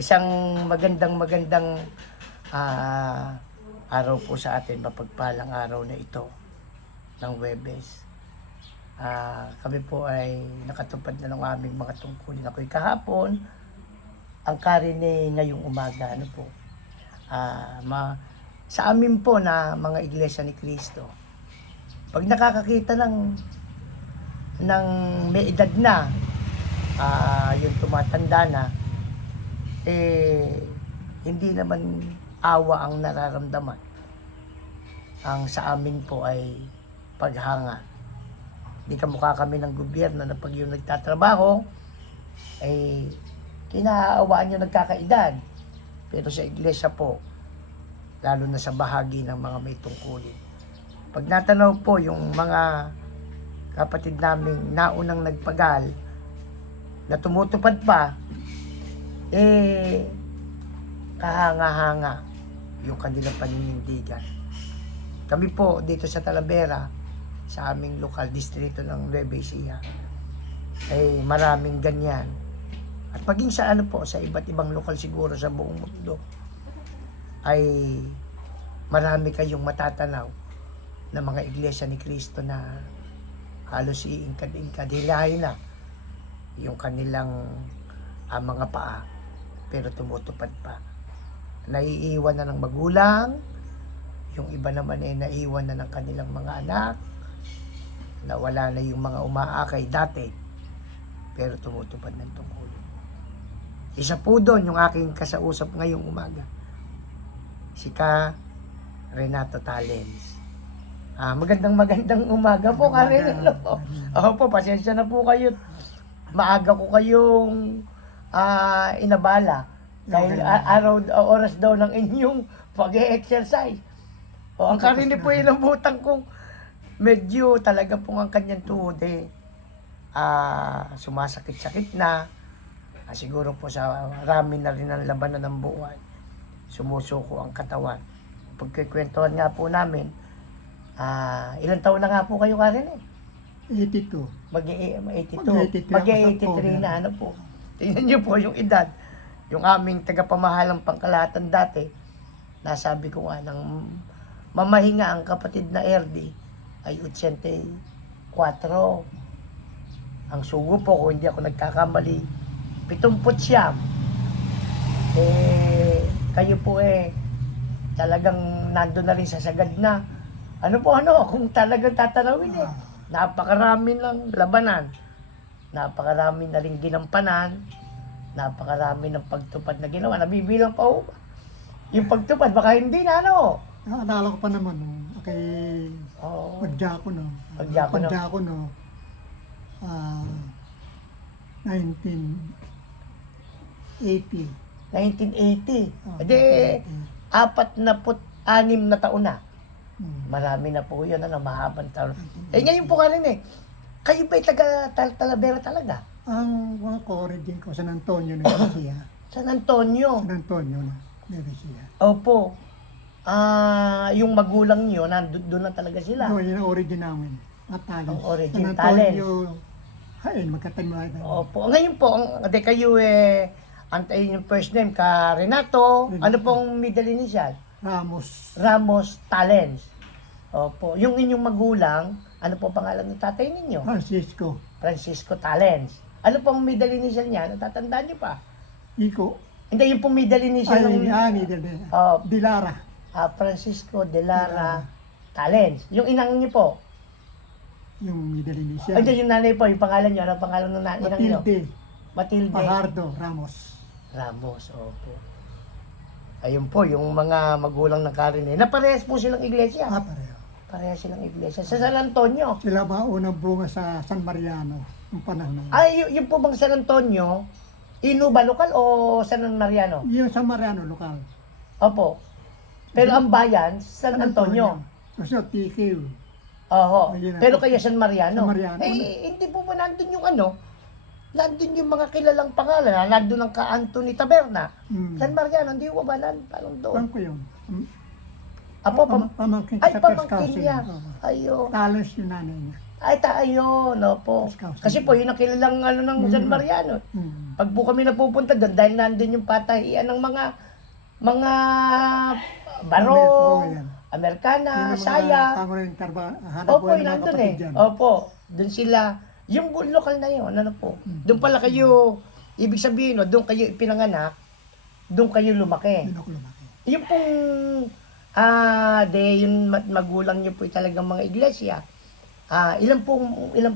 Isang magandang araw po sa atin, mapagpalang araw na ito ng Huwebes. Kami po ay nakatupad na ng aming mga tungkulin. Ako'y kahapon, ang karine ngayong umaga. Ano po? Sa amin po na mga Iglesia ni Cristo, pag nakakakita ng may edad na, yung tumatanda na, hindi naman awa ang nararamdaman. Ang sa amin po ay paghanga. Di kamukha kami ng gobyerno na pag yung nagtatrabaho, ay kinaawaan yung nagkakaedad. Pero sa iglesia po, lalo na sa bahagi ng mga may tungkulin. Pag natanaw po yung mga kapatid naming naunang nagpagal, na tumutupad pa, kahanga-hanga yung kanilang paninindigan. Kami po dito sa Talavera, sa aming lokal distrito ng Nueva Ecija, ay maraming ganyan. At maging sa sa iba't ibang lokal siguro sa buong mundo, ay marami kayong matatanaw na mga iglesia ni Cristo na halos iingkad-ingkad, hilahin na yung kanilang mga paa, pero tumutupad pa. Naiiwan na ng magulang, yung iba naman ay naiiwan na ng kanilang mga anak, nawala na yung mga umaakay dati, pero tumutupad ng tungkulin. Isa po doon yung aking kasausap ngayong umaga, si Ka Renato Talens. Magandang umaga po, Karen. Po, pasensya na po kayo. Maaga ko kayong inabala. Dahil oras daw ng inyong pag-e-exercise. Ang Karen po inambutan kong medyo talaga pong ang kanyang tuhod sumasakit-sakit na. Siguro po sa rami na rin ang labanan ng buhay. Sumusuko ang katawan. Pagkikwentuhan nga po namin, ilang taon na nga po kayo, Karen 82. Mag-82. Mag-83 na ano po. Tingnan niyo po yung edad. Yung aming tagapamahalang pangkalahatan dati, nasabi ko nga nang mamahinga ang kapatid na RD ay 84. Ang sugo po, kung hindi ako nagkakamali, 70. Kayo po talagang nando na rin sa sagad na. Kung talagang tatanawin napakarami ng labanan, napakarami na rin ginampanan, napakarami ng pagtupad na ginawa. Nabibilang pa ho ba? Yung pagtupad, baka hindi na Naalala ko pa naman, kay Pagdiakono. Pagdiakono, 1980. 1980. Edi, 46 na taon na. Marami na po yun, mahabang taon. Ngayon po kayo ba'y taga-Talavera talaga? Ang mga origin ko, San Antonio na Nevesia. San Antonio? San Antonio na Nevesia. Opo. Yung magulang nyo, doon na talaga sila. Doon, yun ang origin namin. Ang origin, San Antonio, magkatanuan. Opo. Ngayon po, kayo yung first name, Ka Renato. Ano pong middle initial? Ramos Talens. Opo. Yung inyong magulang, ano po pangalan ng tatay ninyo? Francisco Talens. Ano pong middle initial niya? Natatandaan niyo pa? Iko. Hindi, yung pong middle initial Dilara. Francisco de Lara Talens. Yung inang niyo po? Yung middle initial. Yung nanay po, yung pangalan niyo. Ano pangalan ng inang niyo? Matilde. Fajardo Ramos. Opo. Ayun po, yung mga magulang ng Karen na parehas po silang iglesia. Pareho. Parehas silang iglesia. Sa San Antonio. Sila ba unang bunga sa San Mariano ng panahon na yung po bang San Antonio, Inuba lokal o San Mariano? Yung San Mariano lokal. Opo. Pero ang bayan, San Antonio. Kasi TQ. Oho. Pero kaya San Mariano. San Mariano. Hindi po ba nandun yung nandun yung mga kilalang pangalan, nandun ang ka Anthony Taberna. San Mariano, hindi ko ba parang doon? Saan ko yun? Apo, Pamangkin ay, sa pamangkin Pescasi. niya. Ayo. Talents yung nanay niya. Ay, tayo, no po. Scouts. Kasi po, yun ang kilalang ano ng San Mariano. Pag po kami napupunta doon, dahil nandun yung patahian ng mga baro, Oo, yan. Amerikana, Yun ang mga saya. pangunahing hanap Opo, buhay yun ng mga nandun kapatid eh. dyan. Opo, doon sila. Yung lokal na yun, ano po. Doon pala kayo, ibig sabihin, no, doon kayo ipinanganak, doon kayo lumaki. Doon ako lumaki. Yung pong, yung magulang niyo po talagang mga iglesia, ilan po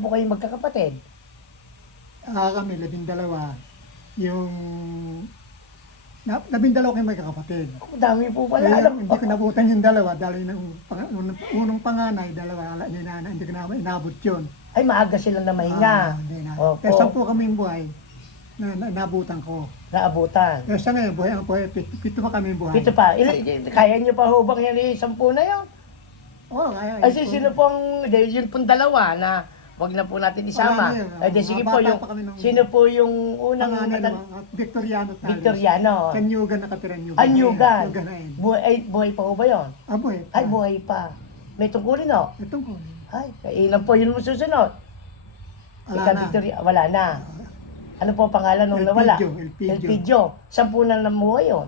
kayo magkakapatid? Kami, 12. Yung 12 kayo may kakapatid. Ang dami po pala, Kaya alam hindi ko nabutan yung dalawa dahil unang panganay, dalawa, ala niya na, hindi ko na inabot yun. Ay, maaga sila na mahinga. Hindi na. Opo. Kaya 10 kaming buhay na nabutan ko. Naabutan. Kaya sa ngayon, buhay ang buhay, 7 pa kaming buhay. Ito pa, kaya niyo pa hubang yan eh, 10 na yun? Oo, kaya. Ay, sino pong, dahil yun pong dalawa na, wag na po natin isama. Wala na yun. Ay, di, sige Mga po, bata yung, pa kami nung- sino po yung unang Panganay naman, Victoriano Tales. Victoriano? Sa Nyugan nakatira Nyugan. Anyugan. Nyugan na yun. Buhay pa ho ba yun? Buhay. Ay, buhay pa. May tungkulin, no? Itong ko. Ay, kailan po yun mo susunod? Wala Ika, na. Victoria, wala na. Ano po ang pangalan nung nawala? Elpidio. Elpidio. Saan po na namuhay yun?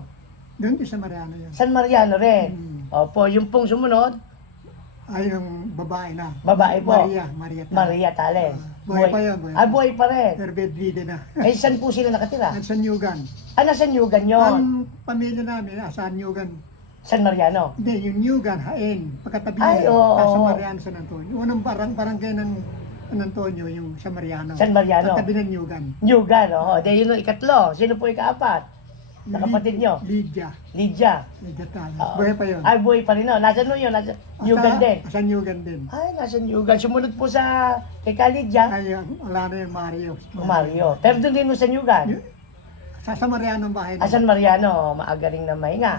Doon din sa Mariano yun. San Mariano rin. Hmm. Opo, yung pong sumunod, Ay, yung babae na. babae po. Maria. Maria Tales. Buhay pa yun. Buhay Ah, buhay pa rin. Pero bedridden na. Ay, saan po sila nakatira? At sa Nyugan. Nasa Nyugan yun. Ang pamilya namin, sa Nyugan. San Mariano. Hindi, yung Nyugan, Haen. Pagkatabi Ay, niya, oo. Sa Mariano, San Antonio. Unang barangay ng San Antonio, yung sa Mariano. San Mariano. Katabi ng Nyugan. Nyugan, oo. Dahil yun ang ikatlo. Sino po ikaapat? Na kapatid nyo? Lydia. Lydia. Lydia Tales. Oo. Buhay pa yun. Ay, buhay pa rin. No? Nasa yun? Nasa Nyugan din. Sa Nyugan din. Ay, nasa Nyugan. Sumunod po sa kay Kalidja, Ay, wala na yung Mario. Mario. Pero doon din mo sa Nyugan. Sa Mariano ang bahay. San Mariano, maaga rin na mahinga.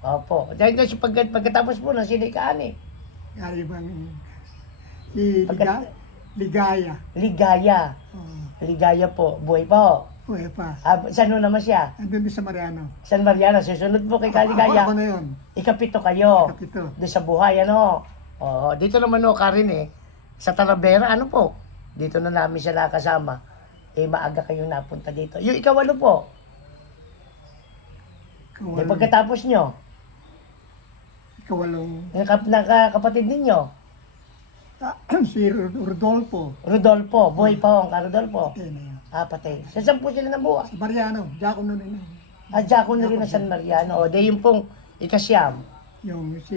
Ah, Opo. Dahil kasi pagkatapos po ng sinikaani, Yari bang si Ligaya. Ligaya. Oh, Ligaya po. Buhay pa ho. buhay pa. Saan ho naman siya? Andun din sa Mariano. San Mariano. Susunod po kay Ako Kaligaya. na yun. Ikapito kayo. Kapito. Doon sa buhay, ano? Oo. Dito naman ho, Karin eh. Sa Talavera, ano po? Dito na namin siya nakasama. Maaga kayong napunta dito. Yung ikawalo po. Pagkatapos nyo, Ikawalong. nakakapatid ninyo, Si Rodolfo. Rodolfo. Buhay pa ho, ang Rodolfo. Patay na yun. Patay. Saan po sila nabuha? Sa Mariano. Diako nun yun. Diako na rin na San Mariano. O, de yung pong ikasyam. Yung si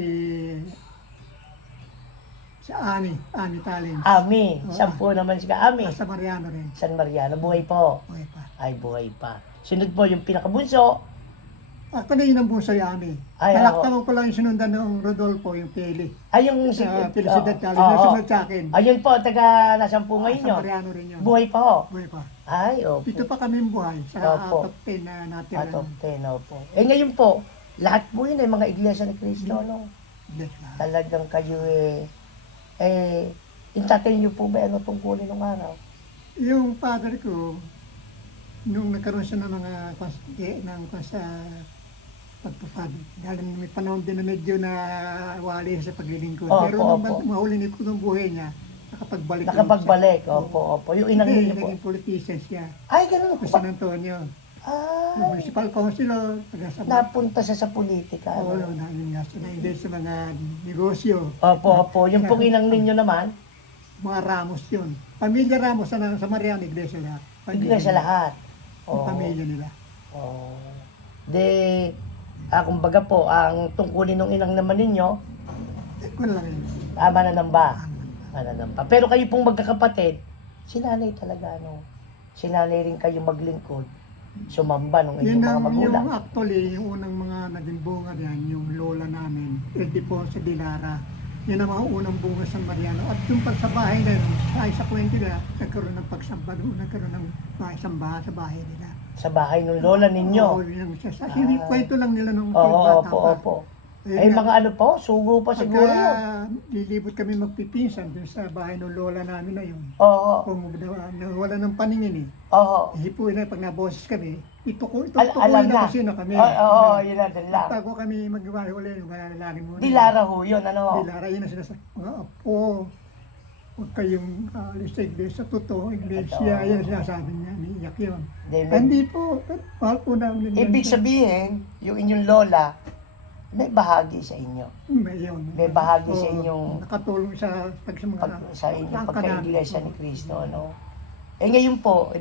Ani Talens. Ami. Saan po naman si Ami? Sa Mariano rin. San Mariano. Buhay po. Buhay pa. Ay, buhay pa. Sunod po yung pinakabunso. Ako na yun ang buso yung Ani. Ay, Nalaktaw ko lang yung sinundan ng Rodolfo, yung Peli. Ay, yung Felicidad Talens. oo. Yung sumunod sa akin. Ayun po, taga nasaan po ngayon Sa nyo? Mariano rin yun. Buhay pa ho. Buhay pa. Ay, opo. Dito pa kami buhay sa Opo. top 10 na natira. Top 10, opo. Ngayon po, lahat po yun ay mga iglesia ni Cristo, no? Bless lahat. Talagang kayo yung tatay niyo po ba, ano tungkulin ng araw? Yung father ko, nung nagkaroon siya ng mga sa pagpapad. Dahil may panahon din na medyo na wali sa paglilingkod. Opo, Pero nung opo. mahuli ni ko ng buhay niya, nakapagbalik. Nakapagbalik, opo, opo. Yung inang Hindi, ninyo po. naging politician siya. Ay, ganun Sa po San ba? Antonio. Yung Ay, municipal councilor, taga sa napunta siya sa politika. Oo, Ano? yun nga siya na-invest sa mga negosyo. Opo, opo. Yung pong inang ninyo naman, Mga Ramos yun. Pamilya Ramos sa Mariano, iglesia lahat. iglesia lahat. Yung pamilya nila. Oh. Kumbaga po, ang tungkulin ng inang naman ninyo, Kung lang yun. mananamba. Mananamba. Pero kayo pong magkakapatid, sinanay talaga, no? Sinanay rin kayo maglingkod, sumamba ng Yun inyong mga ang, magulang. yung actually, yung unang mga naging bunga yan, yung lola namin, Ildefonso de Lara. Yun ang mga unang bunga sa Mariano. At yung pag sa bahay na yun, sa kwento nila, nagkaroon ng pagsamba doon, nagkaroon ng sambahan sa bahay nila. Sa bahay ng lola ninyo. Oo, yun ang kwento lang nila nung Oo, bata opo, pa. opo. Ayun Ay, nga. mga ano po, sugo pa siguro yun. Pagka lilibot kami magpipinsan dun sa bahay ng lola namin na yun. Oo, Kung wala ng paningin eh. oo. Hipuin na pag naboses kami, tukuin Alam na na. kung sino kami. Oo, yun na din lang. Bago kami maghiwalay, yung malalangin muna. Dilara ho yun, ano? Dilara, yun ang sinasabi. Mga apo, huwag kayong alis sa iglesia, totoo, iglesia, yan ang sinasabi niya, niiyak yun. Then, Hindi po, mahal po namin yan. ibig sabihin, yung inyong lola, may bahagi sa inyo. Yun. May bahagi sa Oo, inyong nakatulong sa mga sa inyong pagka namin. pagka-iglesia ni Cristo, no? Eh ngayon po,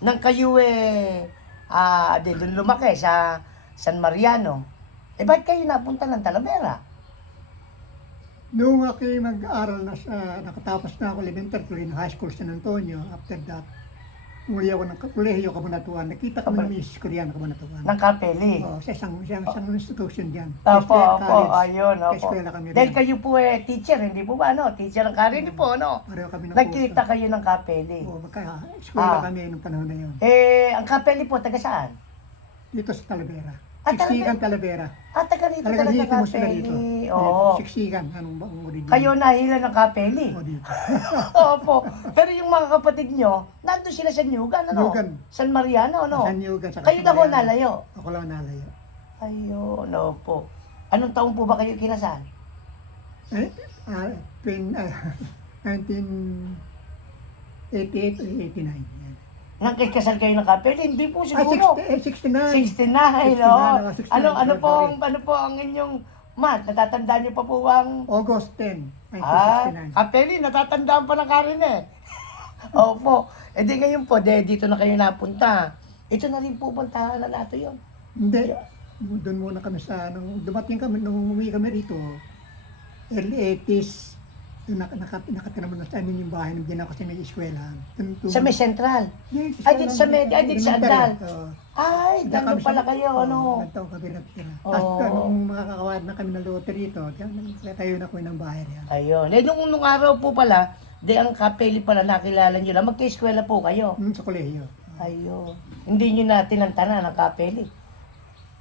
nang kayo doon lumaki sa San Mariano, bakit kayo napunta ng Talavera? Noong ako mag-aral na nakatapos na ako elementary high school San Antonio, after that, uli ako ng kolehiyo Kabanatuan. Nakita kami ng Mrs. Koreana Kabanatuan. Ng Kapeli? Sa isang institution dyan. Opo, Christian College. ayun, Sa opo. eskwela kami rin. Dahil kayo po teacher, hindi po ba, no? Teacher ng Kari, hindi po, no? Pareho kami ng Nagkita kayo ng Kapeli. Oo, eskwela Ah. kami nung panahon na yun. Ang Kapeli po, taga saan? Dito sa Talavera. Ah, Siksikan Talavera. Taga rito Talagang talaga dito mo sila dito. Kapeli. Oo. Siksikan. Anong bang origin? Kayo nahila ng Kapeli. O dito. Opo. Pero yung mga kapatid nyo, nandun sila sa Nyugan, ano? Nyugan. San Mariano, ano? San Yugan. Kayo na ho nalayo. Ako lang nalayo. Ayun, opo. Anong taon po ba kayo kinasal? 1988 o 89. Yan. Nang kasal kayo ng Kapeli, hindi po Ah, siguro. 69. 69, no? 69, Ano po ang inyong month? Natatandaan niyo pa po ang... August 10, 1969. Kapeli, natatandaan pa ng Karin eh. Opo. Di ngayon po, dito na kayo napunta. Ito na rin pupuntahan na natin yun. Hindi. Doon muna kami nung dumating kami, nung umuwi kami rito, early 80s, yung nakatira mo na sa amin yung bahay, nandiyan ako sa may eskwela. Sa may central. Ay, dito sa Med, ay, dito sa Andal. Oo. Ay, gano'n pala kayo, ano? Ganito kami natira. Oo. Tapos nung makakawad na kami ng lote rito, tayo na kami ng bahay niya. Ayun. Nung araw po pala, ang Kapeli pala nakilala nyo lang, magka-eskwela po kayo. Sa kolehiyo. Ayun. Hindi nyo na tinantana ng Kapeli.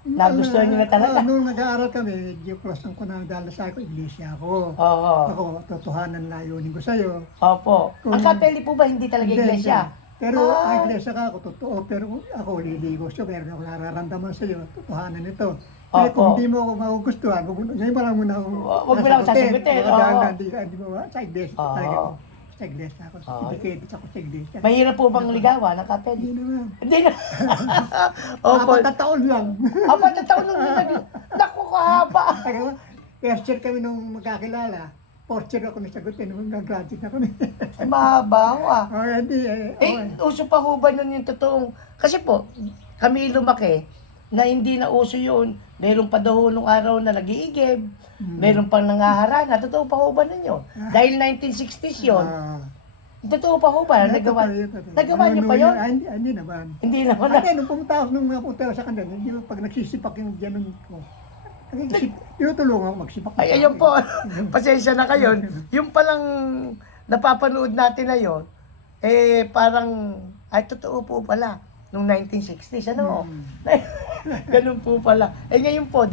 Nagustuhan nyo na talaga. Nung nag-aaral kami, medyo plus ang kunang dahil sa ako, iglesia ako. Oo. Ako, totohanan layunin ko sa'yo. Opo. Ang Kapeli po ba hindi talaga Hindi, iglesia? hindi. Pero ang iglesia ka ako, totoo. Pero ako, liligo siya. Meron ako nararamdaman sa'yo. Totohanan ito. Kaya Opo. kung hindi mo ako magugustuhan, ngayon pa lang muna akong Wag mo lang sasagutin, oo. Hindi mo sa iglesia. Oo. Talaga ako. Sa iglesia ako. Oo. Dedicated ako sa iglesia. Mahirap po bang ligawan ng Kapeli? Hindi naman. Hindi na. Opo. 4 taon lang. Apat na taon nung naku, kahaba. First year kami nung magkakilala. Fourth year ako nasagutin nung nag-graduate na kami. Ay, mahaba ho ah. Hindi Uso pa ho ba nun yung totoong... Kasi po, kami lumaki na hindi na uso yun. Meron pa daw nung araw na nag-iigib. Meron pang nangaharana. Totoo pa ho ba nun yun? Dahil 1960s yun. Totoo pa ho ba? Nagawa niyo pa yun? Hindi naman. Hindi naman. Nung pumunta ako nung mga punta ako sa kanila, hindi mo pag nagsisipak yung ganun ko. Tinutulungan ako magsipak. Ay, ayun po. Pasensya na kayo. Yung palang napapanood natin na yun, parang, ay, totoo po pala. Nung 1960s, ano? Ganun po pala. Ngayon po,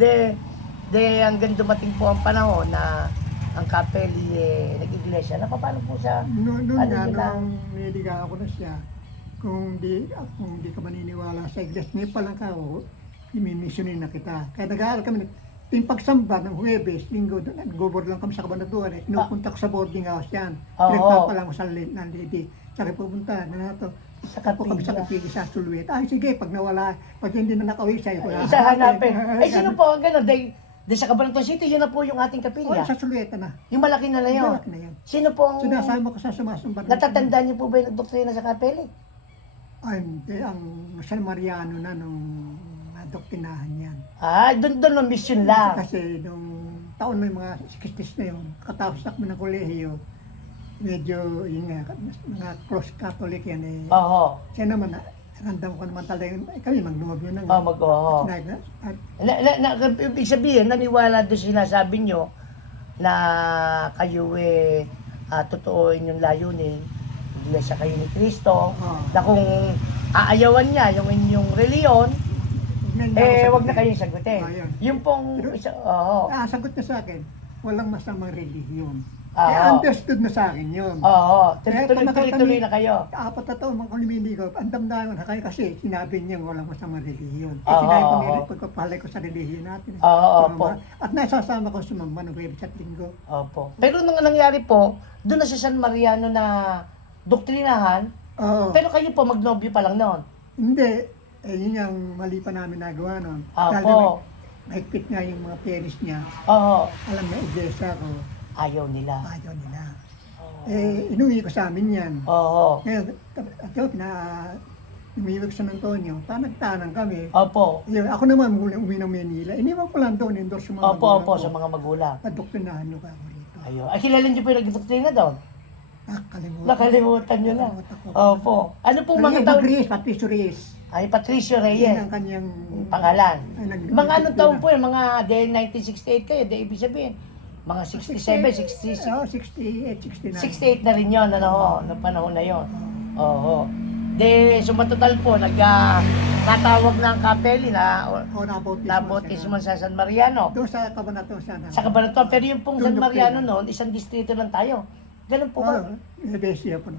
hanggang dumating po ang panahon na ang Kapeli nag-iglesia. Paano po siya? Noon ano nga, nila? nung niligaw ako na siya, kung di ka maniniwala sa iglesia, ngayon pa lang ka, imimisyonin na kita. Kaya nag-aaral kami, yung pagsamba ng Huwebes, Linggo, nag-board lang kami sa Cabanatuan, pinupunta ko sa boarding house yan. Oo. Pinagpapalang ko sa lady. Saka pupunta, na nato. Sa Ako kami sa kapilya. kapili sa Suluet. Ay, sige, pag nawala, pag hindi na nakauwi sa'yo, Isa hanapin. Sino po ang gano'n? Dahil sa Cabanatuan City, yun na po yung ating kapilya. Sa Suluet na. Yung malaki na layo. Malaki na yan. Sino po ang... Sinasama ko sa sumasumbar. Natatandaan niyo po ba yung nagdoktrina sa Kapeli? Ay, hindi, ang San Mariano na nung nadoktinahan yan. Doon ang mission lang. Kasi nung taon na yung mga 60s na yun, katapos na kami ng kolehiyo, medyo yung mga cross Catholic yan eh. Oo. Siya naman, randam ko naman talaga yun, kami magnobyo na nga. Oo. Ibig sabihin, naniwala doon sinasabi nyo na kayo totooin yung layunin, iglesia kayo ni Cristo, na kung aayawan niya yung inyong reliyon, wag na kayong sagutin. Ayun. Yung pong Pero- isa, Sagot niya sa akin, walang masamang relihiyon. understood na sa akin yun. Oo. Kaya Tuloy-tuloy na kayo. 4 na taon, mga kulimindi ko, ang damdamin na kayo kasi sinabi niya walang masamang relihiyon. Oo, Sinabi ko oo. nila, pagpapalay ko sa relihiyon natin. Oo, opo. At nasasama ko sumamba ng Webes at Linggo. Opo. Pero nung nangyari po, doon na sa San Mariano na doktrinahan, Oo. pero kayo po magnobyo pa lang noon. Hindi. Yun yung mali pa namin nagawa noon. Opo. Mahigpit nga yung mga parents niya. Oo. Alam na iglesia ko, Ayaw nila. ayaw nila. Inuwi ko sa amin yan. Oo. Ngayon, at yun, umiwag sa San Antonio, nagtanang kami. Opo. Ako naman uwi ng Manila. Iniwan ko lang doon, endorse yung mga Opo, magulang opo, ko. sa mga magulang. Padoktrinahan nyo ka ako rito. Ayun. Ay, kilala niyo po yung nagdoktrina doon? Nakalimutan. Nakalimutan niyo na. Nakalimutan ko. Opo. Ano pong mga taon? Patricio Reyes. Ay, Patricio Yan Reyes. ang kanyang... Pangalan. Ay, Mga anong taon po yun? Mga 1968 kayo, di ibig sabihin. Mga 67, 66. Oo, 68, 69. 68 na rin yun, ano, noong panahon na yun. Oo. De, sumatotal po, natawag ng kapeli na O, nabautismo sa San Mariano. Doon sa Cabanatuan sana. Sa Cabanatuan, pero yung pong San Doon Mariano doktrina. noon, isang distrito lang tayo. Ganun po ba? Nebesia po.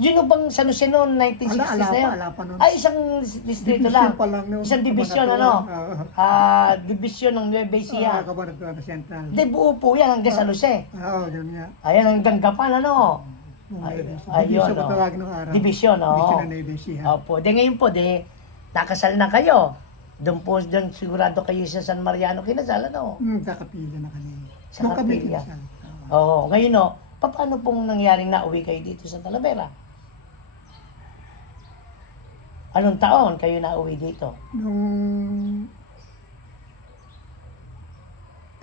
Yun yung bang San Jose noon, 1960s na yun? Ala pa nun. Ay, isang distrito lang. pa lang nun. Isang division, Cabanatuan. ano? Oo. Division ng Nueva Ecija. Cabanatuan na Central. Hindi, buo po yan hanggang San Jose. Oo, yun nga. Ayan, hanggang Gapan, ano? Ayun, ayun, ko oh. tawag nung araw. Division, oo. Division na Nebesia. Opo. De ngayon po, de, nakasal na kayo. Doon sigurado kayo sa San Mariano kinasal, ano? Sa kapilya na kami. Sa Doon kami kapilya. kinasal. Oo. Ngayon, no, paano pong nangyaring nauwi kayo dito sa Talavera? Anong taon kayo nauwi dito? Nung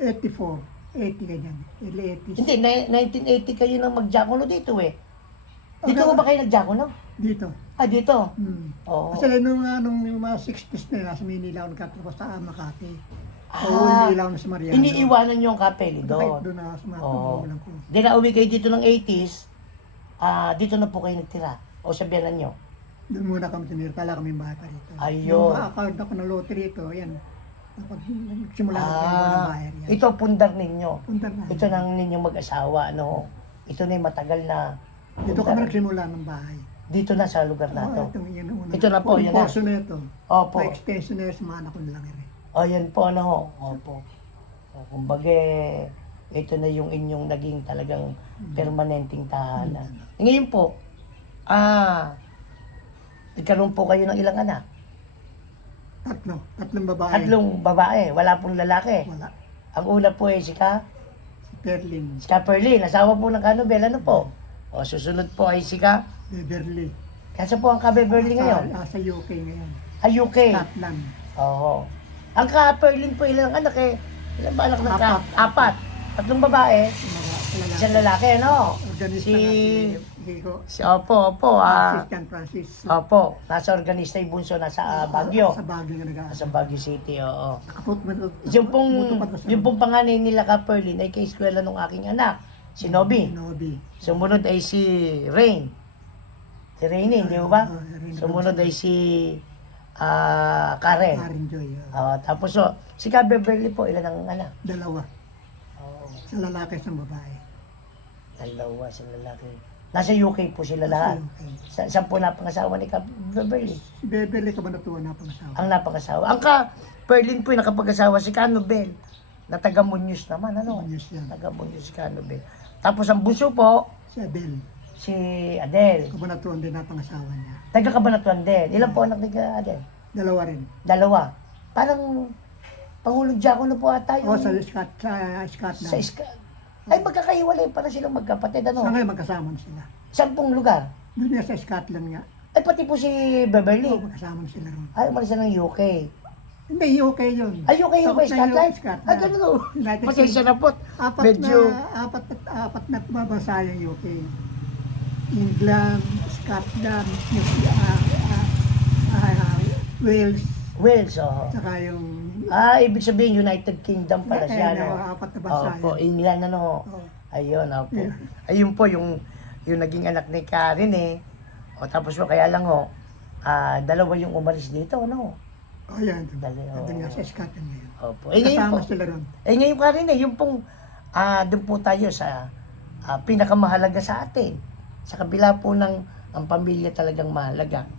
84, 80 ganyan. Early 80s. Hindi, 1980 kayo nang magdiakono dito eh. Dito Okay. ba kayo nagdiakono? Dito. Ah, dito. Oo. Kasi nung mga 60s na nasa Manila ako nagkatrabaho sa Makati. Ah, Uuwi lang ako sa Mariano. iniiwanan niyo ang kapeli Kahit doon. doon na sa mga Oo. pagbawalan ko. Di nauwi kayo dito ng 80s, dito na po kayo nagtira. O sa biyanan nyo. Doon muna kami tumira. Kala kami bahay pa rito. Ayun. Yung account ako ng lottery ito, yan. Nagsimula na kayo ng bayan yan. Ito pundar ninyo. Punta na. Ito nang ninyong mag-asawa, ano. Ito na yung matagal na Dito pundar. kami nagsimula ng bahay. Dito na sa lugar na to. Itong yan ang una. Ito na po, Yung yan na. portion na ito. Opo. Pa-extension na yan sa mga anak ko nilang rin. O, yan po, ano ho. Opo. O, kumbaga, ito na yung inyong naging talagang permanenteng tahanan. Ngayon po, nagkaroon po kayo ng ilang anak? Tatlong babae. Tatlong babae, wala pong lalaki. Wala. Ang una po ay si Perlin. Perlin, asawa po ng Canobel, ano po? O, susunod po ay si Beverly. Kasi po ang Beverly ngayon? Sa UK ngayon. UK. Scotland. Oo. Ang Perlin po ilang anak eh? Ilang ba anak ng Apat. Apat. Tatlong babae, isang lalaki, ano? Organista Si... Higo. Opo. Francis. Opo, nasa organista yung bunso, nasa Baguio. Sa Baguio nga nag-aasal. Nasa Baguio City, oo. Nakaputman. Yung pong panganay nila Perlin ay kaeskwela ng aking anak, si Nobby. Nobi. Sumunod ay si Rain. Si Rainy, hindi mo ba? Rain Sumunod ay si Karen. Karen Joy. Tapos si Beverly po, ilan ang anak? Dalawa. Oh, Sa lalaki sa babae. dalawa sa lalaki. Nasa UK po sila lahat. Saan po napangasawa ni Beverly? Si Beverly ka ba natuwa na pangasawa? Ang napangasawa. Ang Perlin po yung nakapag-asawa si Canobel. Na taga Muñoz naman, ano? Muñoz yan. Taga Muñoz si Canobel. Tapos ang bunso po, Si Adele. si Adele. Ka ba natuwa din na pangasawa niya? Taga Cabanatuan din. Ilan po anak ni Adele? Dalawa rin. Dalawa. Parang Pangulong Diakono po ata O yung sa Scotland. sa ay magkakahiwalay para silang magkapatid, Sa ano? ngayon magkasama na sila. Saan pong lugar? Doon nga sa Scotland nga. Ay pati po si Beverly. Oo, magkasama na sila ron. Ay, umalis na ng UK. Hindi, UK yun. Ay, UK yung ba? Sakop na Scotland? Scotland. Ay, ganun o. United Pasensya na po. Apat Medyo- apat na babasa yung UK. England, Scotland, Wales, Wales, oh. saka yung Ibig sabihin United Kingdom pala siya, no? apat na bansa Opo, yan. England, ano? Oo. Ayun, opo. Yeah. Ayun po, yung naging anak ni Karen, eh. O, tapos po, kaya lang, dalawa yung umalis dito, no? Oh, yan. Dali, Doon nga oo. sa Scotland ngayon. Opo. Eh, ngayon po, Kasama sila ron. ngayon Karen, yung pong, doon po tayo sa pinakamahalaga sa atin. Sa kabila po ng ang pamilya talagang mahalaga.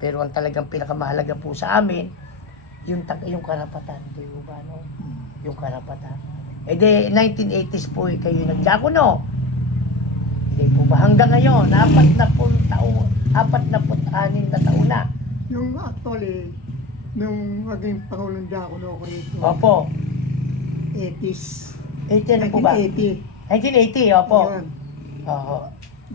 Pero ang talagang pinakamahalaga po sa amin, yung karapatan. Di ba, no? Yung karapatan. Eh di, 1980s po kayo nagdiakono. Hindi po ba hanggang ngayon, 46 na taon na. Yung actually, nung maging Pangulong Diakono ako rito, Opo. 80s. 80 na po ba? 1980. 1980, opo. Yun. Oo.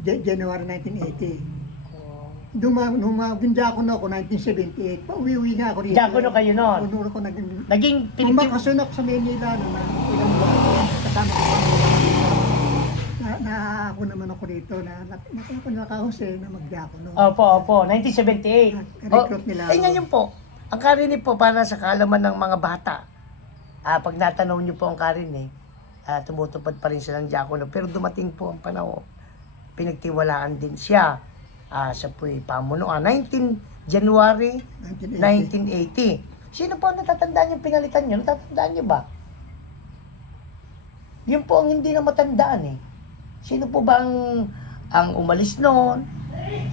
January 1980. Nung maging Diakono ako, 1978, pauwi-uwi nga ako rito. Diakono kayo noon? Punuro ko naging... Naging Nung makasunok sa Manila, no, na ilang buwan, kasama ko na ako naman ako dito, na nakahuse na mag-Diakono. Opo. 1978. Recruit nila ako. Ngayon po, ang Karini po para sa kaalaman ng mga bata. Pag natanong niyo po ang Karini, tumutupad pa rin silang diakono. Pero dumating po ang panahon, pinagtiwalaan din siya. Siya po'y pamunuan. January 1980. Sino po ang natatandaan yung pinalitan niyo? Natatandaan niyo ba? Yun po ang hindi na matandaan eh. Sino po ba ang umalis noon?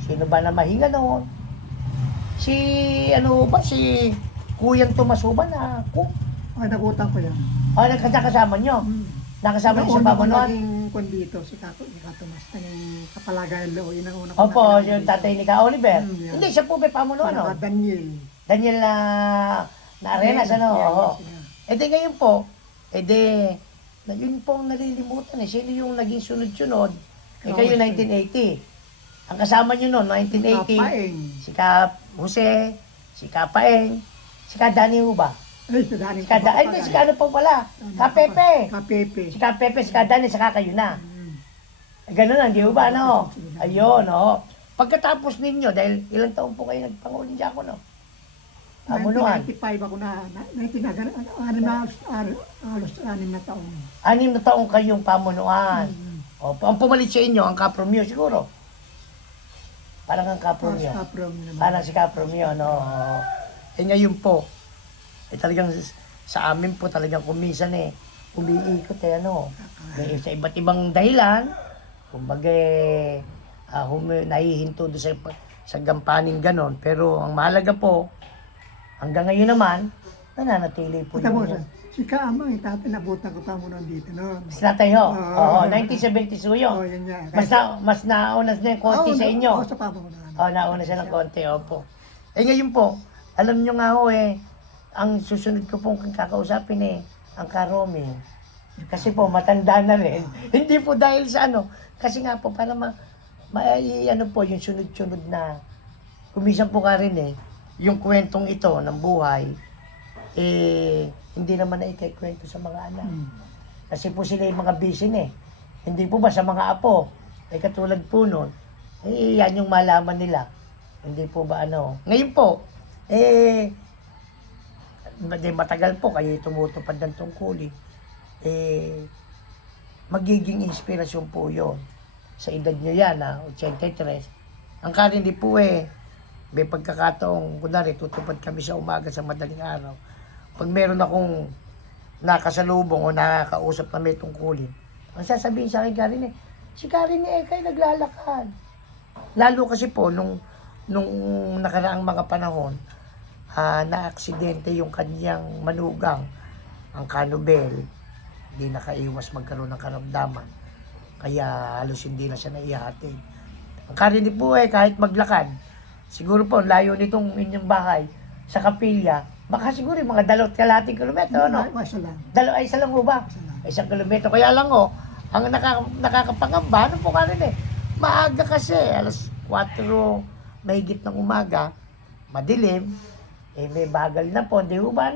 Sino ba na mahinga noon? Si Kuyang Tomas ba na ako? Ay, nakutan ko yan. Nagkasama nyo? Nakasama niyo sa pamunuan? Naging kwan dito, si Kato Tomas, naging kapalagay lo, yun ang una ko Opo, nakilala yung dito. tatay ni Ka Oliver. Yeah. Hindi, siya po may pamunuan, no? Daniel. Daniel na Arenas, ano? Oo. Yeah. Di ngayon po, yun po ang nalilimutan eh. Sino yung naging sunod-sunod? Kayo 1980. Ang kasama nyo noon, 1980, Kapaeng. si Ka Jose, si Ka Paeng, si Ka Dani ba? Ay, si Dani. Si Ka Dani, si Ka ano po pala? Ka Pepe. Kapepe. Si Ka Pepe, si Ka Dani, saka kayo na. Ganun lang, di ba, no? Ayun, no? Pagkatapos ninyo, dahil ilang taon po kayo nagpangulong diakono? Pamunuan. 1995 ako na, halos 6 na taon. 6 na taong kayong pamunuan. Opo, ang pumalit sa inyo, ang Kapromyo siguro. Parang ang Kapromyo. Parang si Kapromyo, no? Ngayon po, talagang sa amin po talagang kumisan umiikot ano. May sa iba't ibang dahilan, kumbaga nahihinto doon sa gampaning ganon. Pero ang mahalaga po, hanggang ngayon naman, nananatili po Tapos, yun. si Kaamang, nabutan ko pa muna dito noon. Si Tatay ho? Oo, 1972 yun. Oo, yun nga. Mas nauna na yung konti sa inyo. Oo, sa pamunuan. Nauna siya ng konti, opo. Ngayon po, alam nyo nga ho ang susunod ko pong kakausapin ang Karomi. Kasi po, matanda na rin. Hindi po dahil sa kasi nga po, para po, yung sunod-sunod na, kumisan po ka rin yung kwentong ito ng buhay, hindi naman na ikikwento sa mga anak. Kasi po sila yung mga busy Hindi po ba sa mga apo? Katulad po nun, yan yung malaman nila. Hindi po ba Ngayon po, matagal po kayo tumutupad ng tungkulin. Magiging inspirasyon po yon sa edad nyo yan, 83. Ang Karini po may pagkakataong, kunwari, tutupad kami sa umaga sa madaling araw. Pag meron akong nakasalubong o nakakausap na may tungkulin, ang sasabihin sa akin, Karini, si Karini kayo naglalakad. Lalo kasi po, nung nakaraang mga panahon, na-aksidente yung kanyang manugang, ang Canobel, hindi nakaiwas magkaroon ng karamdaman. Kaya halos hindi na siya naihatid. Ang Karini po kahit maglakad, siguro po, layo nitong inyong bahay, sa kapilya, baka siguro yung mga 2.5 kilometro, ano? Isa lang po ba? 1 kilometro. Kaya lang ang nakakapangamba, po Karini? Maaga kasi, alas 4, mahigit ng umaga, madilim, may bagal na po, di ba,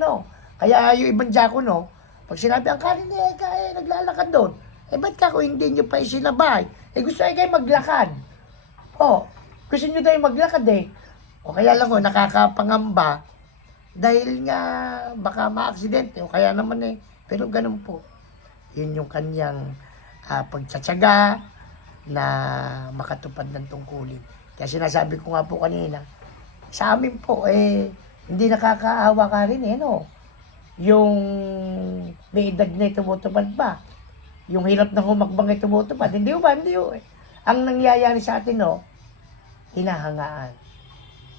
Kaya yung ibang diakono, pag sinabi, ang Karini, naglalakad doon, ba't kako hindi nyo pa isinabay? Gusto kayo maglakad. Gusto nyo daw maglakad O kaya lang nakakapangamba, dahil nga baka ma-aksidente, o kaya naman pero ganun po. Yun yung kanyang pagtsatsaga na makatupad ng tungkulin. Kaya sinasabi ko nga po kanina, sa amin po, hindi nakakaawa ka rin, Yung may edad na tumutupad pa. yung hirap ng humakbang ay tumutupad. Hindi ba? Hindi ho eh. Ang nangyayari sa atin, no, hinahangaan.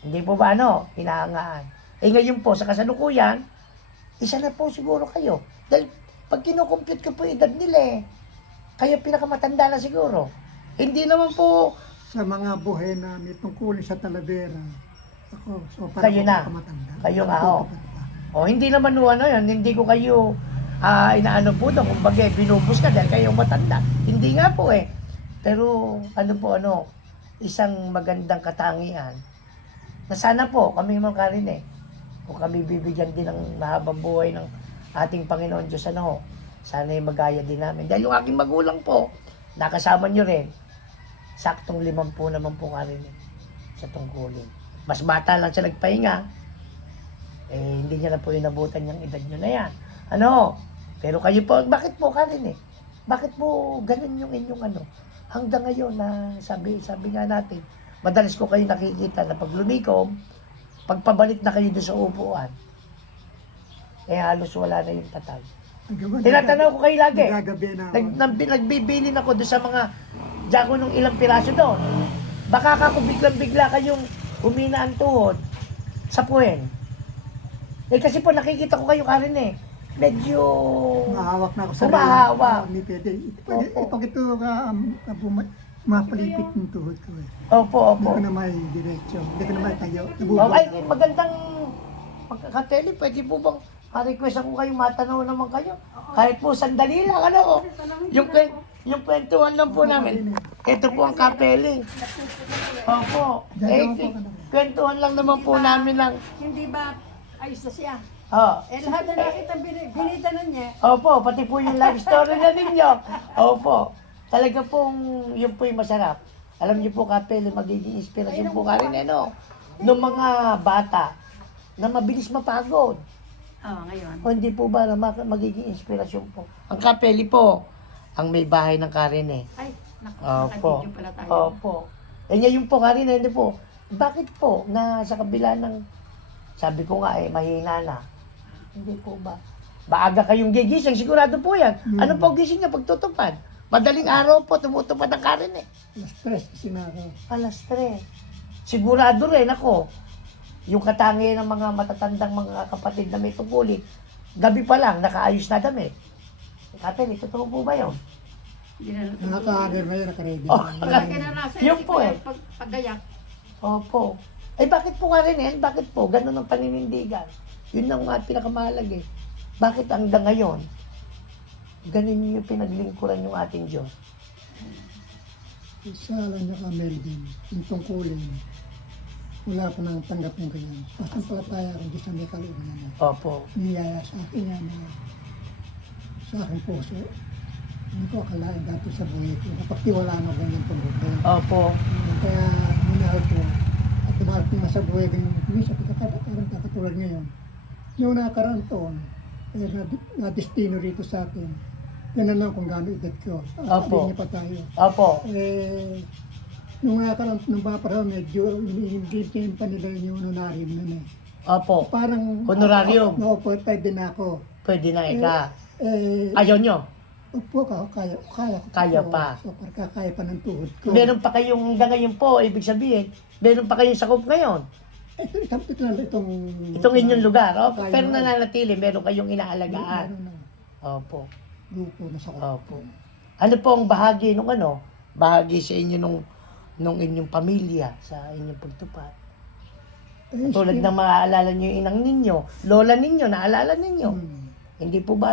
Hindi po ba, hinahangaan. Eh ngayon po, sa kasalukuyan, isa na po siguro kayo. Dahil pag kinukompute ko po yung edad nila eh, kayo pinakamatanda na siguro. Hindi naman po, Sa mga buhay na may tungkulin sa Talavera, ako, so para Kayo ako na. kamatanda. Kayo nga, Natutupad pa. hindi naman yan, hindi ko kayo inaano po doon, kumbaga binubus ka dahil kayo matanda. Hindi nga po eh. Pero isang magandang katangian na sana po kami mga rin eh, kung kami bibigyan din ng mahabang buhay ng ating Panginoon Diyos, sana yung magaya din namin. Dahil yung aking magulang po, nakasama nyo rin, saktong 50 naman po ka rin sa tungkulin. Mas bata lang siya nagpahinga, hindi niya na po inabutan yung edad nyo na yan. Pero kayo po, bakit po ka rin eh? Bakit po ganun yung inyong hanggang ngayon na sabi nga natin, madalas ko kayo nakikita na pag lumikom, pagpabalik na kayo doon sa upuan, halos wala na yung tatay. Tinatanong ko kayo lagi. Nagagabi na ako. Nagbibilin ako doon sa mga dako ng ilang piraso doon. Baka ako biglang-bigla kayong humina ang tuhod sa puwen. Kasi po nakikita ko kayo karin eh. Medyo Mahawak na ako sa Humahawak. Hindi pwede. Opo. Pag ito mapalipit ng tuhod ko eh. Opo. Hindi ko na may diretso. Hindi ko na may tayo. Ay, magandang pagkakateli. Pwede po bang request ako kayong matanaw naman kayo? Kahit po sandali lang, yung kwentuhan lang po namin. Ito po ang kapeli. Opo. Kwentuhan lang naman po namin lang. Hindi ba ayos na siya? Lahat na nakita binita na niya. Opo, pati po yung life story na ninyo. Opo. Talaga pong, yun po yung masarap. Alam niyo po, kapeli, magiging inspirasyon po ka rin, nung mga bata na mabilis mapagod. Ngayon. O hindi po ba na magiging inspirasyon po? Ang kapeli po, ang may bahay ng Karen eh. Ay, naku, Opo. nakabidyo pala tayo. Opo. Ngayon po Karen, hindi po. Bakit po na sa kabila ng, sabi ko nga mahina na. Hindi po ba? Maaga kayong gigising, sigurado po yan. Ano po gising niya pagtutupad? Madaling araw po, tumutupad ang Karen eh. Stress kasi na ako. Alas 3. Sigurado rin ako, yung katangian ng mga matatandang mga kapatid na may tungkulin, gabi pa lang, nakaayos na damit. Kapeli, totoo po ba yun? Nakaka-agay ba yun? Nakaready. Kinarasa Yun po eh. Paggayak. Opo. Bakit po ka rin Bakit po? Ganun ang paninindigan. Yun ang pinakamahalaga eh. Bakit hanggang ngayon, ganun yung pinaglingkuran yung ating Diyos? Isa lang niya ka, Melvin. Yung tungkulin. Wala pa nang tanggap yung ganyan. Basta pala tayo kung gusto niya kaloob niya. Opo. Niyaya sa akin yan na sa aking puso. Hindi ko akalain dati sa buhay ko. Napagtiwalaan ako ng tungkulin. Opo. Kaya minahal ko. At dumarating na sa buhay ko yung minsan pagkakaroon katulad ngayon. Noong nakaraang taon, na-destino rito sa atin. Ganun lang kung gaano edad ko. Opo. Hindi pa tayo. Opo. Nung nakaraang nung ba parang medyo hindi pa nila yung honorarium nun eh. Opo. Parang Honorarium. Oo, pwede na ako. Pwede na ika. Eh, Ayaw nyo? Opo, kaya ko. Kaya po. pa. So, kaya pa ng tuhod ko. Meron pa kayong hanggang ngayon po, ibig sabihin, meron pa kayong sakop ngayon. Itong inyong lugar. Okay. Pero nananatili, meron kayong inaalagaan. Meron na. Opo. Grupo na sakop. Opo. Ano po ang bahagi nung bahagi sa inyo nung inyong pamilya, sa inyong pagtupad? Tulad ng maaalala nyo yung inang ninyo, lola ninyo, naalala ninyo. Hindi po ba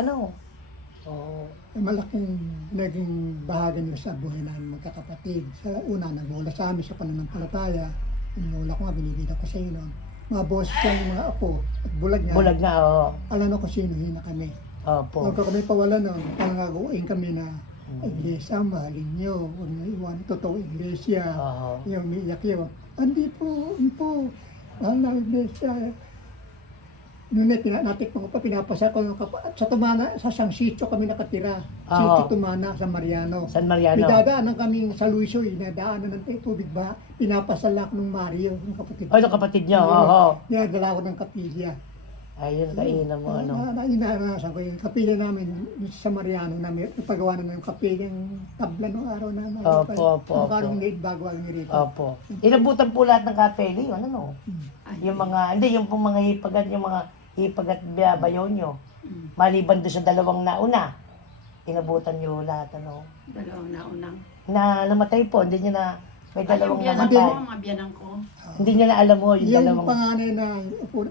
Malaking naging bahagi nila sa buhay namin magkakapatid. Sa una, nagmula sa amin sa pananampalataya. Yung lola ko nga, binibida ko sa iyo noon. Mga boses siya yung mga apo at bulag niya. Bulag na, oo. Alam na kung sino na kami. Opo. Pagka kami pawala noon, panangaguin kami na iglesia, mahalin niyo, huwag niyo iwan, totoo iglesia. Oo. Yung umiiyak yun. Hindi po, mahal na iglesia. Noon natikpan ko pa, pinapasa ko at sa Tumana, sa San Sitio kami nakatira. Sitio Tumana, sa Mariano. San Mariano. May dadaanan kaming sa Luisoy, nadaanan ng tubig ba, pinapasala ko ng Mario, ng kapatid. Ay, ng kapatid niyo, oo. Dinadala ko ng kapilya. Ayun, kainan mo, ano. Inaranasan ko yung kapila namin sa Mariano na may napagawa naman yung kapilang tabla nung araw na Opo. Makarong late bago ang nirito. Opo. Inabutan po lahat ng kapeli, yun, ano. Yung mga, hindi, yung pong mga hipagat, yung mga hipagat bayaw nyo. Maliban doon sa dalawang nauna, inabutan nyo lahat, ano. Dalawang naunang. Na namatay po, hindi nyo na, may Ay, yung dalawang biyanan namatay. ko, mga biyanan ko. Hindi nyo na alam mo, yung Yung dalawang, panganay na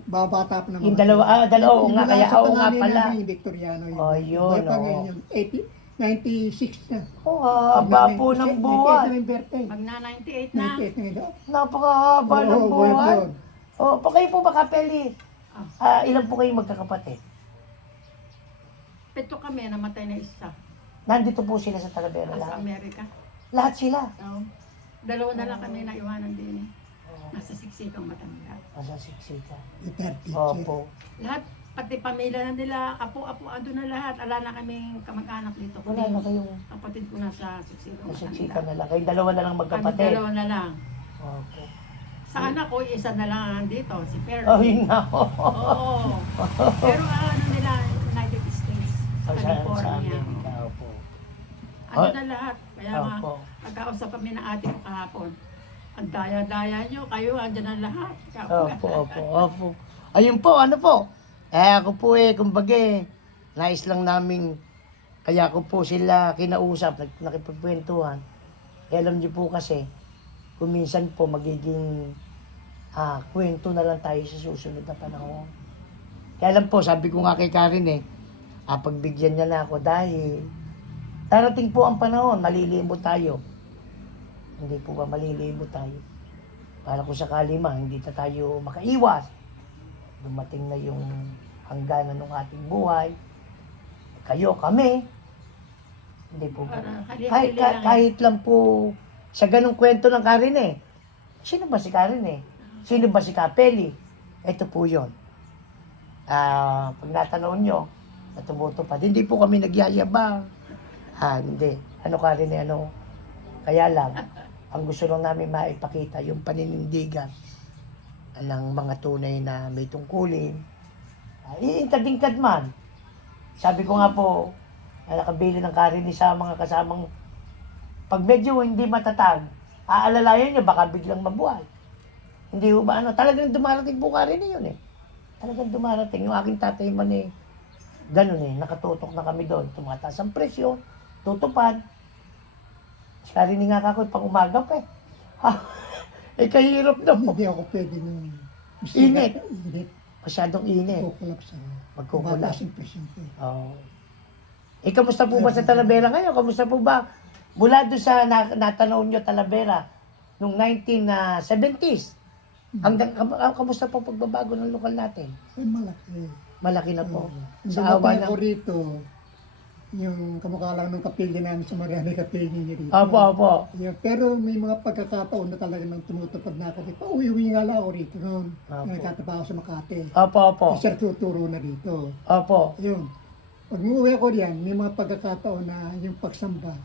babata pa naman. yung dalawa, oo nga, kaya, oo nga panganay pala. namin yung Victoriano. Oh, yun, Buhay pa oo. ngayon yung 96 na. Oo, haba po ng buhay. 98 na yung birthday. Magna 98 na. 98 na yun. Napakahaba ng Oo, buhay. yun. Oh, pa kayo po ba kapeli? Ilan po kayo magkakapatid? 7 kami, namatay na isa. Nandito po sila sa Talavera Nasa lang. Amerika. Lahat sila. So, dalawa na lang kami na iwanan din eh. Nasa siksikang matanda. Nasa siksika. Yung 30. Opo. Lahat, pati pamilya na nila, apo-apo, ando na lahat. Ala na kaming kamag-anak dito. Wala na kayong Kapatid ko nasa siksikang nasiksika matanda. na lang. Kayong dalawa na lang Kami magkapatid. dalawa na lang. Opo. Sa anak ko, isa na lang ang dito, si Perry. Oh, yun na. Oo. Pero ano nila, United States, sa Sa California. Amerika, opo. Ano na lahat. Kaya nga, Opo. nagkausap kami ng ate ko kahapon. Ang daya-daya nyo, kayo, andyan ang lahat. Opo. Ayun po, ano po. Ako po kumbaga nais lang namin, kaya ko po sila kinausap, nakipagkwentuhan. Alam niyo po kasi, kung minsan po magiging kwento na lang tayo sa susunod na panahon. Kaya lang po, sabi ko nga kay Karen pagbigyan niya na ako dahil darating po ang panahon, malilimot tayo. Hindi po ba malilimot tayo? Para kung sakali hindi na tayo makaiwas. Dumating na yung hangganan ng ating buhay. Kayo, kami. Hindi po ba? Kahit lang po sa ganung kwento ng Karen Sino ba si Karen Sino ba si Kapeli? Ito po yun. Pag natanong nyo, natutupad. Hindi po kami nagyayabang. Hindi. Ano Karen ano? Kaya lang, ang gusto lang namin maipakita yung paninindigan ng mga tunay na may tungkulin. Iintad-ingkad man. Sabi ko nga po, nakabili ng Karen sa mga kasamang pag medyo hindi matatag, aalalayan nyo, baka biglang mabuhay. Hindi ho ba talagang dumarating po Karen yun Talagang dumarating. Yung aking tatay man ganun nakatutok na kami doon. Tumataas ang presyon, tutupad. Si Karen nga kako, pang umaga pa kahirap na po. Hindi ako pwede nung Init. Init. Masyadong init. Kukulap sa Magkukulap. mataas yung presyon ko. Oo. Kamusta po ba sa Talavera ngayon? Kamusta po ba? Mula doon sa natanaw nyo Talavera, noong 1970s, hanggang kamusta po pagbabago ng lokal natin? Malaki. Malaki na po. Sa Sa awa ako ng... rito, yung kamukha lang ng kapilya namin sa Mariano, kapilya niya rito. Opo. Pero may mga pagkakataon na talaga nang tumutupad na ako dito. Uwi-uwi nga lang ako rito noon. Opo. Nagkatapaho sa Makati. Opo. Sir, tuturo na dito. Opo. Yun. Pag umuwi ako diyan, may mga pagkakataon na yung pagsamba,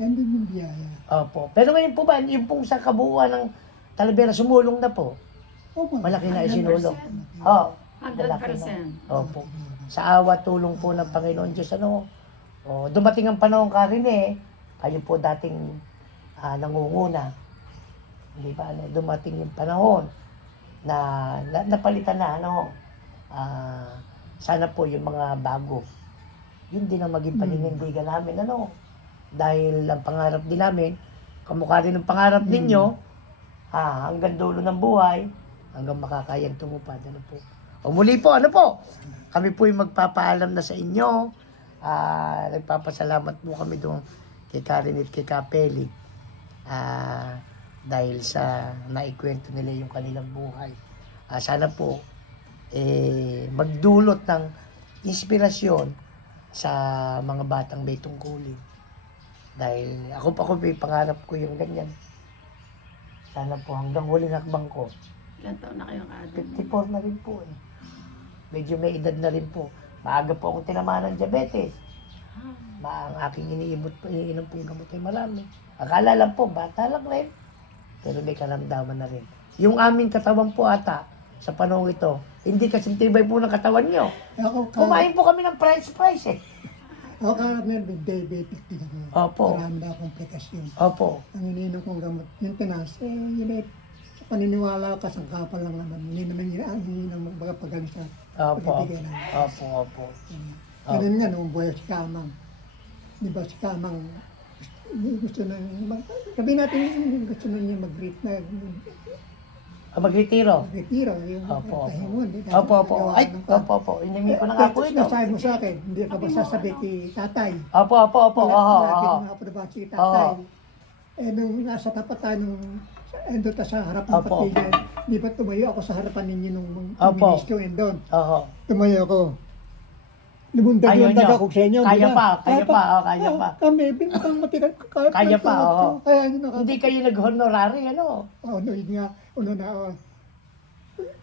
and then yung biyaya. Opo. Pero ngayon po ba, yung pong sa kabuuan ng Talavera, sumulong na po? Malaki na isinulong. 100%. Opo. Sa awa tulong po ng Panginoon Diyos, dumating ang panahon Karen kayo po dating nangunguna. Hindi ba, dumating yung panahon na napalitan na, sana po yung mga bago. Yun din ang maging paninindigan namin, dahil ang pangarap din namin, kamukha rin ng pangarap ninyo, hanggang dulo ng buhay, hanggang makakayang tumupad, po. O muli po, kami po yung magpapaalam na sa inyo. Nagpapasalamat po kami doon kay Karen at kay Kapeli dahil sa naikwento nila yung kanilang buhay. Sana po magdulot ng inspirasyon sa mga batang may tungkulin. Dahil ako may pangarap ko yung ganyan. Sana po hanggang huling hakbang ko. Ilan taon na kayong Adam? 54 na rin po Medyo may edad na rin po. Maaga po akong tinamaan ng diabetes. Ang aking iniinom pong gamot ay marami. Akala lang po, bata lang rin. Pero may karamdaman na rin. Yung aming katawan po ata, sa panahon ito. Hindi kasi tibay po ng katawan nyo. Ako, Kumain po kami ng french fries eh. ako karamel, diabetic din ako. Opo. Marami na akong komplikasyon. Opo. Ang ininom kong gamot, maintenance, yun eh, sa paniniwala ka, sangkapan lang naman. Hindi naman yun ang ininom mo, baga pagaling sa Opo. pagbibigay ng Opo. Ganun nga, nung buhay si Kamang. Di ba si Kamang, gusto na, sabi natin, gusto na niya mag-greet na, Magretiro. mag-retiro, yung Opo. tahimon. Opo. Ay, opo. Inimi ko na nga po ito. Nasabi mo sa akin, hindi ka ba sasabi kay tatay? Opo. Lagi Oo. nga po na ba si tatay? Eh, nung nasa tapat tayo, nung endo ta sa harap ng Opo. patigan, di ba tumayo ako sa harapan ninyo nung Opo. ministro endon? Oo. Tumayo ako. Lumundag Ayaw yung daga nyo. ko sa inyo. Kaya di ba? pa, kaya pa, kaya pa. Kami, binutang matigan. Kaya pa, oo. Kaya nyo Hindi kayo nag-honorary, ano? no, yun nga,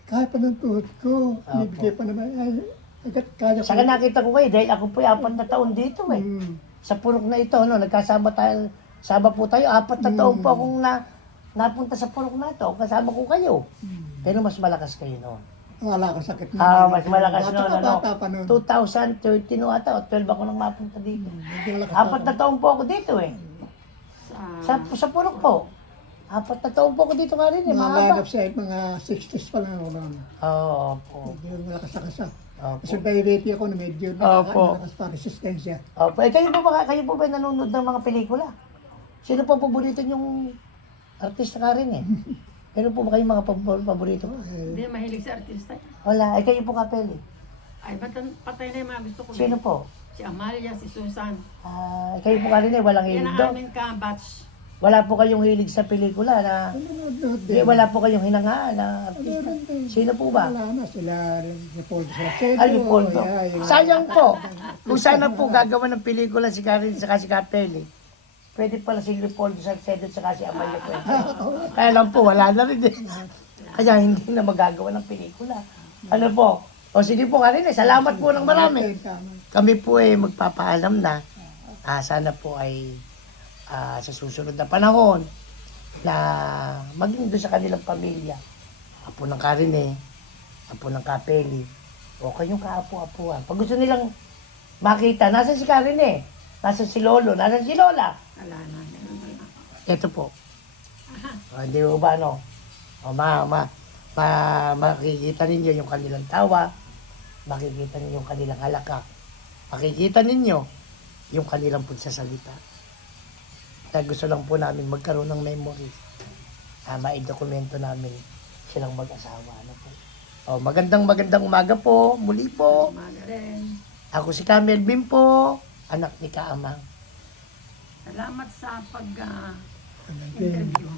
kaya pa ng tuhod ko. Nibigay pa naman. Ay, agad kaya ko. Saka nakita ko kayo dahil ako po 4 na taon dito eh. Sa purok na ito, no, nagkasama tayo, sama po tayo, 4 na taon po akong napunta sa purok na ito, kasama ko kayo. Pero mas malakas kayo noon. Wala kang sakit na. Mas malakas Bata noon, ka, ano. bata pa noon. 2013 no ata, o 12 ako nang mapunta dito. Medyo malakas 4 na taon po ako dito eh. Sa purok po. 4 na taon po ako dito nga rin eh, Mga mahaba. line of sight, mga 60s pa lang ako noon. Oo, po. Medyo malakas na kasa. Opo. Kasi diabetes ako na medyo Opo. malakas pa resistensya. Opo. Eh, kayo po ba nanonood ng mga pelikula? Sino po paborito yung artista ka rin eh? Meron po ba kayong mga paborito? Hindi na mahilig sa artista. Wala. Eh, kayo po kapeli. Ay, patay na yung mga gusto ko. Sino po? Si Amalia, si Susan. Kayo po ka rin eh, walang Yan hilig ang doon. aming ka-batch. Wala po kayong hilig sa pelikula na... Nanonood Eh, din. wala po kayong hinangaan na artista. Meron din. Sino po ba? Wala na sila, Leopoldo Salcedo. Leopoldo. yung- Sayang po. Kung sana po gagawa ng pelikula si Karen sa si Capelli, pwede pala si Leopoldo Salcedo at si Amalia Puente. Kaya lang po, wala na rin eh. Kaya hindi na magagawa ng pelikula. Ano po? O sige po Karen, salamat po ng marami. Kami po ay magpapaalam na. Sana po ay sa susunod na panahon na maging doon sa kanilang pamilya. Apo ng Karine, apo ng Kapeli, o kayong kaapo-apuan. Pag gusto nilang makita, nasa si Karine, nasa si Lolo, nasa si Lola. Wala na. Ito po. Hindi mo ba, no? Makikita ninyo yung kanilang tawa, makikita ninyo yung kanilang halaka, makikita ninyo yung kanilang pagsasalita. Kaya gusto lang po namin magkaroon ng memories. Maidokumento namin silang mag-asawa. Ano po. Magandang umaga po. Muli po. Umaga rin. Ako si Camel Bim po. Anak ni Kaamang. Salamat sa pag-interview.